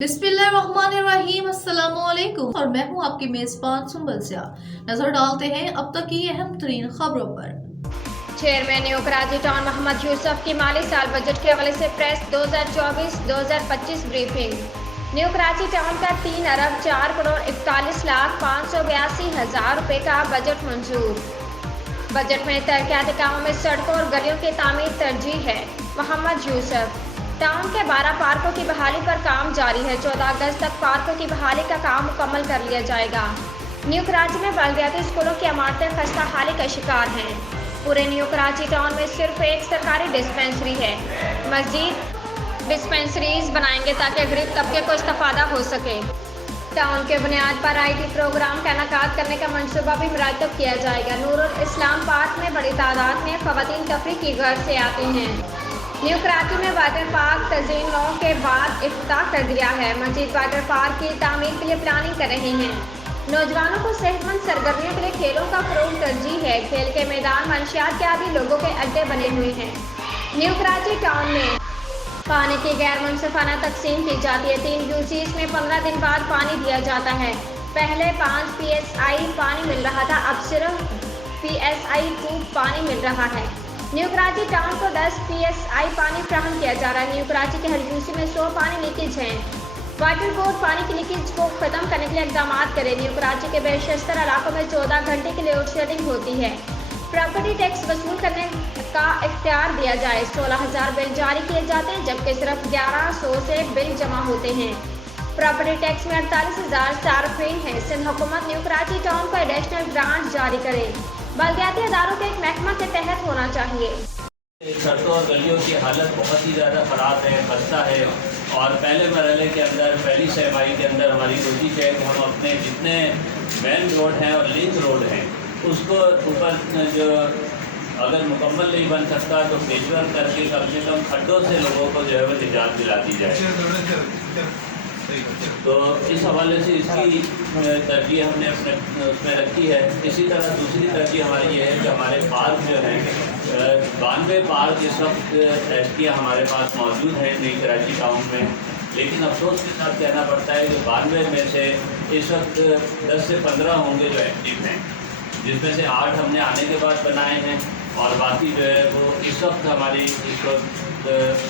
बिस्मिल्लाहिर्रहमानिर्रहीम अस्सलामुअलैकुम और मैं हूं आपकी मेजबान सुंबल सिया। नजर डालते हैं अब तक की अहम तरीन खबरों पर। Chairman new Karachi town Mohammad Yousuf की माली साल बजट के हवाले से press 2024-2025 briefing. New Karachi town का 3 अरब 4 करोड़ 41 लाख 582 हज़ार रुपये का बजट मंजूर। बजट में तरक्याती कामों में सड़कों और गलियों की तामीर तरजीह है। मोहम्मद यूसुफ। टाउन के 12 पार्कों की बहाली पर काम जारी है। 14 अगस्त तक पार्कों की बहाली का काम मुकम्मल कर लिया जाएगा। न्यू कराची में बलदियाती स्कूलों की इमारतें खस्ता हाली का शिकार हैं। पूरे न्यू कराची टाउन में सिर्फ एक सरकारी डिस्पेंसरी है। मस्जिद डिस्पेंसरीज बनाएंगे ताकि गरीब तबके को इस्तेफादा हो सके। टाउन के बुनियाद पर IT प्रोग्राम का इनेकाद करने का मंसूबा भी मुरतब किया जाएगा। नूरुल इस्लाम पार्क में बड़ी तादाद में ख़वातीन तफरीह की गर्ज से आती हैं। न्यू कराची में वाटर पार्क तज़ीन 9 के बाद इफ्ताह कर दिया है। मजीद वाटर पार्क की तामीर के लिए प्लानिंग कर रहे हैं। नौजवानों को सेहतमंद सरगर्मियों के लिए खेलों का फरोग तरजीह है। खेल के मैदान मंशियात के आदि लोगों के अड्डे बने हुए हैं। न्यू कराची टाउन में पानी की गैर मुनसिफाना तकसीम की जाती है। 3 UCs में 15 दिन बाद पानी दिया जाता है। पहले 5 PSI पानी मिल रहा था, अब सिर्फ PSI 2 पानी मिल रहा है। न्यू कराची टाउन को 10 PSI पानी फ्राहम किया जा रहा है। न्यू कराची के हर UC में 100 पानी लीकेज हैं। वाटर बोर्ड पानी की लीकेज को खत्म करने के लिए इकदाम करे। न्यू कराची के बेशतर इलाकों में 14 घंटे के लिए लोड शेडिंग होती है। प्रॉपर्टी टैक्स वसूल करने का इख्तियार दिया जाए। 16,000 बिल जारी किए जाते हैं, जबकि सिर्फ 1100 से बिल जमा होते हैं। प्रॉपर्टी टैक्स में 48,000 सार्फिन हैं। सिंध हुकूमत न्यू कराची टाउन को एडिशनल ग्रांट जारी करे। बलदियाती अदारों के एक महकमा के तहत होना चाहिए। सड़कों और गलियों की हालत बहुत ही ज़्यादा ख़राब है, खस्ता है। और पहले मरहले के अंदर, पहली सहमाही के अंदर हमारी कोशिश है कि हम अपने जितने मेन रोड हैं और लिंक रोड हैं उसको ऊपर जो अगर मुकम्मल नहीं बन सकता तो पेचवर्क करके कम से कम खड्डों से लोगों को जो है वो निजात दिला दी जाए। तो इस हवाले से इसकी तरजीह हमने अपने उसमें रखी है। इसी तरह दूसरी तरजीह हमारी ये है कि हमारे पार्क जो हैं 92 पार्क इस वक्त एसटिया हमारे पास मौजूद है नई कराची टाउन में, लेकिन अफसोस के साथ कहना पड़ता है कि 92 में से इस वक्त 10 से 15 होंगे जो एक्टिव हैं, जिसमें से 8 हमने आने के बाद बनाए हैं और बाकी जो है वो इस वक्त हमारी इस वक्त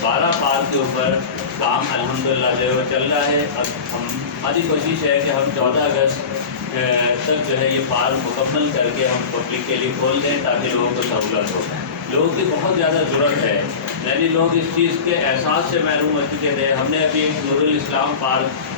12 पार्क के ऊपर काम अल्हम्दुलिल्लाह जो है वो चल रहा है। अब हमारी कोशिश है कि हम 14 अगस्त तक जो है ये पार्क मुकम्मल करके हम पब्लिक के लिए खोल दें ताकि लोगों को सहूलत हो। लोगों की बहुत ज़्यादा ज़रूरत है, यानी लोग इस चीज़ के एहसास से महरूम हो चुके थे। हमने अभी एक नूरुल इस्लाम पार्क